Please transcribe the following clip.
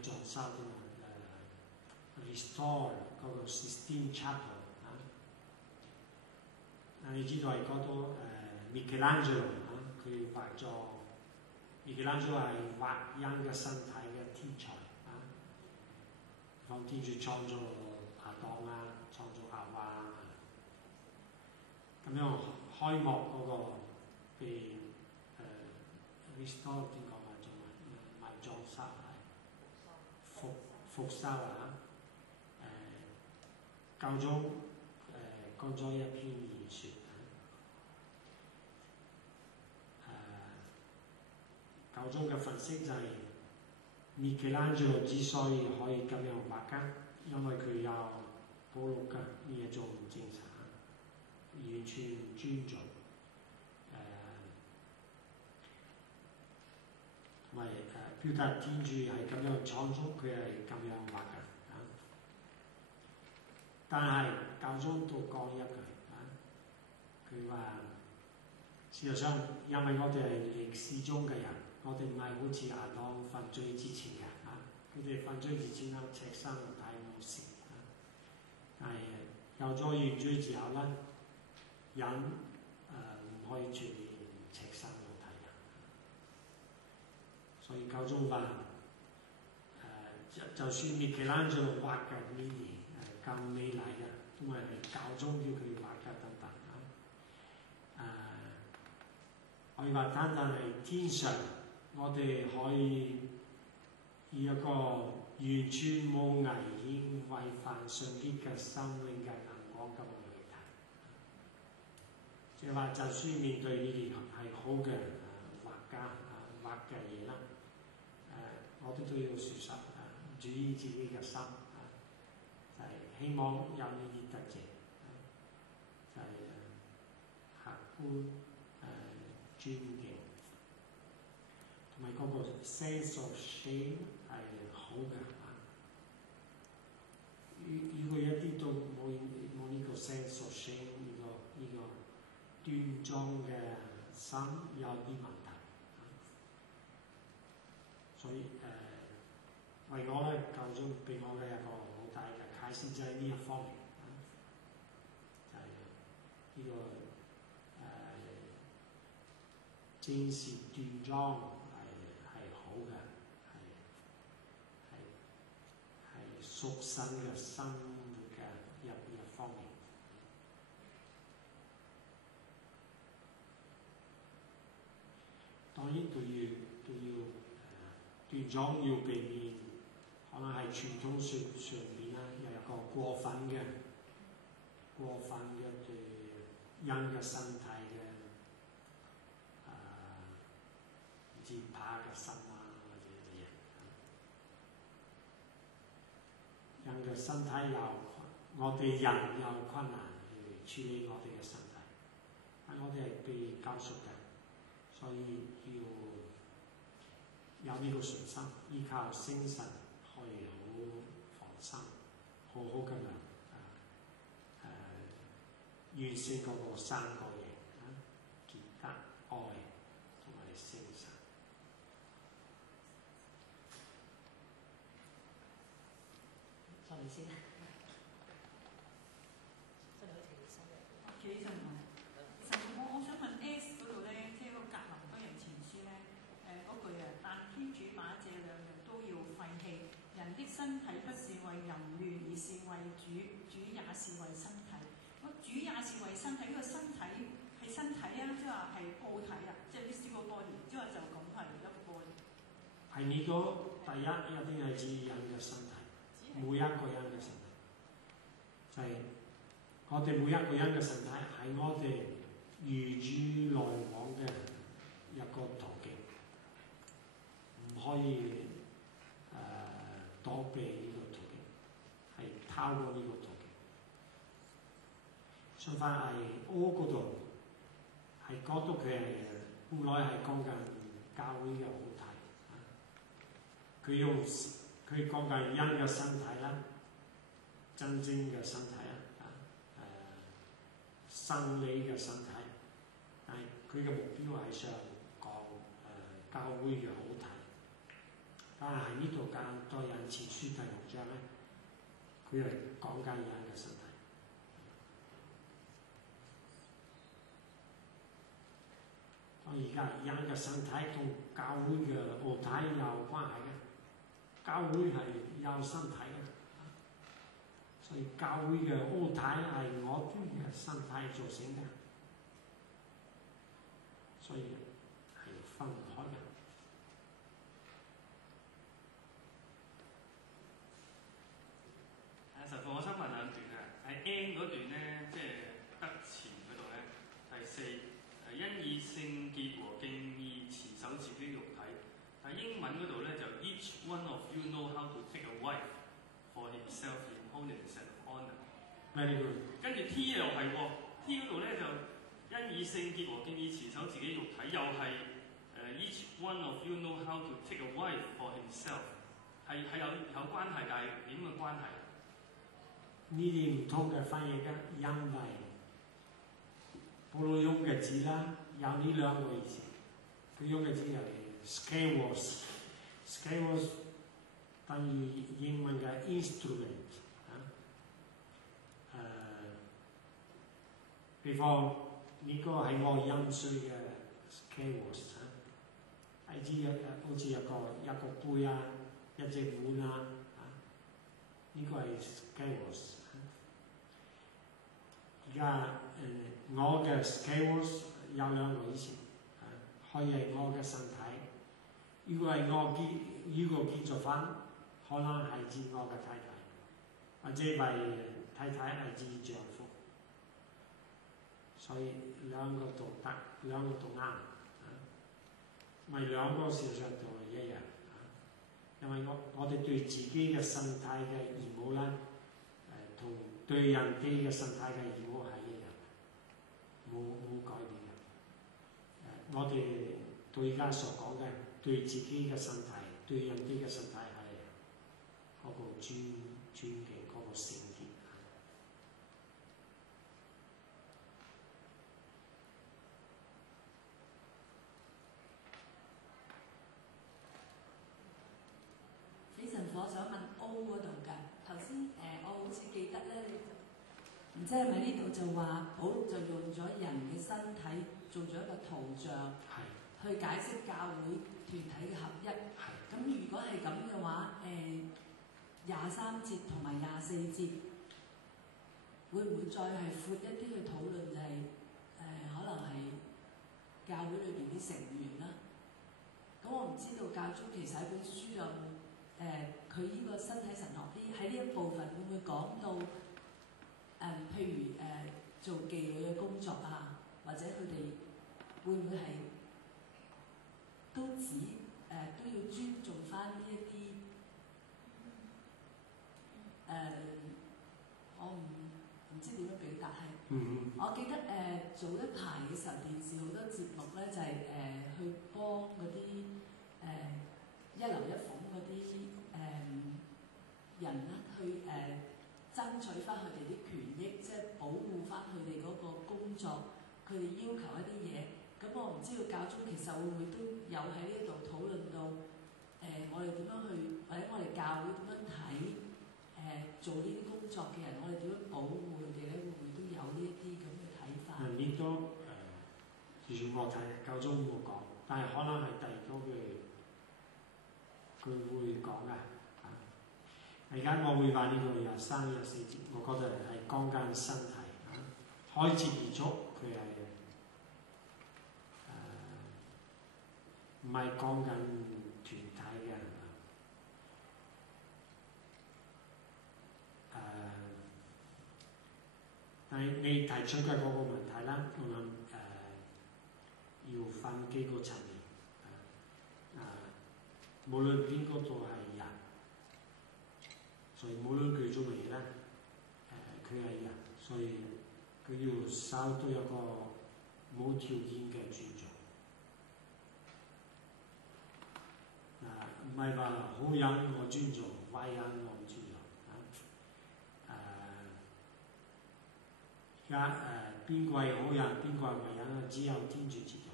裝修添嘛，restore 嗰個 Sistine Chapel 你知道係嗰度Michelangelo 佢畫咗 Michelangelo 係畫人嘅身體嘅天才放天主創造亞當創造亞娃咁樣開幕嗰個被restore 點講仲唔係裝修復修教宗講咗一篇言説教宗嘅分析就係 Michelangelo 之所以可以咁樣畫家，因為佢有保祿嘅呢一種精神，完全尊重同埋表達天主係咁樣創造，佢係咁樣畫嘅但係教宗都講一句佢話事實上，因為我哋係歷史中嘅人，我哋唔係好似亞當犯罪之前嘅佢哋犯罪之前赤身露體冇事但係有咗原罪之後咧，人唔可以全面赤身露體所以教宗話就算Michelangelo畫嘅呢啲咁美麗嘅，因為係教宗要佢畫嘅等等可以話單單係天上，我哋可以以一個完全冇危險、違反上帝嘅生命嘅眼光咁去睇，即係話就算面對呢啲係好嘅畫家畫嘅嘢啦，我哋都要說實注意自己嘅心就係希望有呢啲特質，就係客觀尊敬，同埋嗰個 sense of shame 係好嘅如果一啲都冇呢個 sense of shame 呢個端莊嘅心有啲問題所以為我咧教宗俾我嘅一個好大嘅啟示就係呢一方面就係呢個正視端莊係好嘅，係屬神嘅生活嘅一方面。當然都要端莊要避免，可能係傳統上面有一個過分嘅對人嘅身體嘅自怕嘅心或者乜嘢，人嘅身體我哋人有困難去處理我哋嘅身體，但我哋係被救贖嘅，所以要有呢個信心，依靠聖神可以好放心，好好咁樣完成嗰個三個嘢記得愛同埋聖神。坐你先，真係好似新嘅。企起身唔係。我想問 S 嗰度咧，即係個格林多人前書咧，嗰句但天主把這兩樣都要廢棄，人的身體不是為淫亂，而是為主，主也是為身體。主也是為身體，呢個身體係身體即係話係個體即係 physical body， 即係就咁係一個 body。係呢個第一定係指人嘅身體，每一個人嘅身體，就係我哋每一個人嘅身體係我哋與主來往嘅一個途徑，唔可以躲避呢個途徑，係透過呢個途徑。相反係我嗰度係覺得佢係本來係講緊教會嘅好睇，佢講緊人嘅身體啦，真正嘅身體生理嘅身體，但係佢嘅目標係想講教會嘅好睇，但係呢度教多人前書第6章咧，佢係講緊人嘅身體。而家人嘅身體同教會嘅肉體有關係嘅，教會係有身體嘅，所以教會嘅肉體係我哋嘅身體造成嘅，所以係分唔開嘅。神父，我想問兩段啊，喺 N 嗰段咧，即係得前嗰度咧，第4。因以聖潔和敬意持守自己肉體，但英文嗰度咧就 Each one of you know how to take a wife for himself in holiness and honour。Very good。跟住 T 又係喎 ，T 嗰度咧就因以聖潔和敬意持守自己肉體，又係Each one of you know how to take a wife for himself， 係有關係㗎，點嘅關係？呢啲唔同嘅翻譯嘅，因為保羅用嘅字啦，有呢兩個意思。佢用嘅字係 scales，scales 等於英文嘅 instrument 比方呢個係我飲水嘅 scales 係指好似一個杯啊，一隻碗啊，呢個係 scales。而家我嘅 scales 有兩個意思，可以係我嘅身體。如果係如果結咗婚，可能係指我嘅太太，或者係太太係指丈夫。所以兩個都得，兩個都啱，咪兩個事實上都係一樣。因為我哋對自己嘅身體嘅義務咧，同對人哋嘅身體嘅義務係一樣，冇改變嘅。我哋對而家所講嘅對自己嘅身體、對人哋嘅身體係嗰個尊敬、嗰個聖潔。李神父，我想問 O 嗰度㗎，頭先我好似記得咧，唔知係咪呢度就話保祿就用咗人嘅身體做咗一個圖像，去解釋教會團體嘅合一。咁如果係咁嘅話，23節同埋24節會唔會再係闊一啲去討論，就係可能係教會裏邊啲成員啦？咁我唔知道教宗其實喺本書有佢呢個身體神學喺呢一部分會唔會講到譬如做妓女嘅工作啊，或者佢哋會唔會係都都要尊重翻呢一啲我唔知點樣表達係。我記得早一排嘅時候，電視好多節目咧就係去幫嗰啲一樓一鳳嗰啲人咧去爭取翻佢哋啲權益，即係保護翻佢哋嗰個工作，佢哋要求一啲嘢。咁我唔知道教宗其實會唔會都有喺呢度討論到我哋點樣去，或者我哋教會點樣睇做呢啲工作嘅人，我哋點樣保護佢哋咧？會唔會都有呢一啲咁嘅睇法？呢都如我睇教宗冇講，但係可能係第二個佢會講嘅。而家我會話呢度有3、24節，我覺得係講緊身體。開始結束佢係唔係講緊團體嘅。但係你提出嘅嗰個問題啦，我諗要分幾個層面。無論邊個都係人，所以無論佢做乜嘢咧，佢係人，所以佢要受到一個無條件嘅尊重。唔係話好人我尊重，壞人我唔尊重。而家邊個係好人，邊個係壞人，只有天主知。